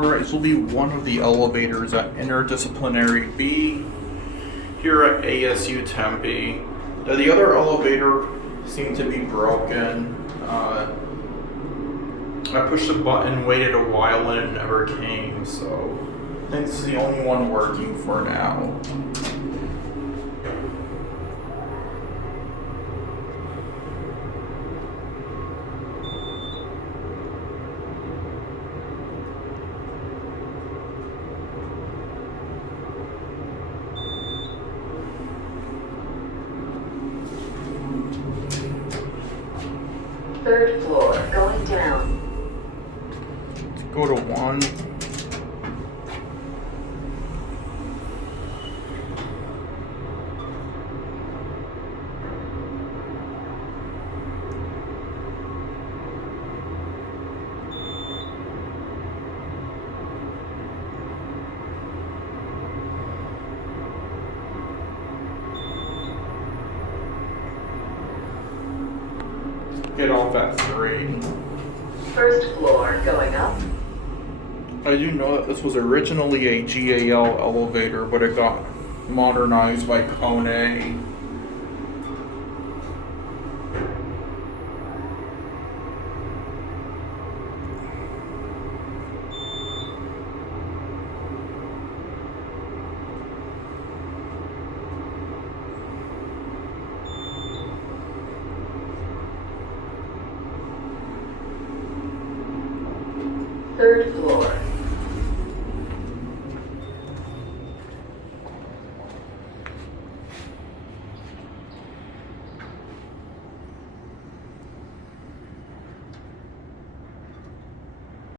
Alright, this will be one of the elevators at Interdisciplinary B here at ASU Tempe. The other elevator seemed to be broken. I pushed the button, waited a while, and it never came, so I think this is the only one working for now. Third floor, going down. Let's go to 1. Get off at 3. First floor, going up. I do know that this was originally a GAL elevator, but it got modernized by Kone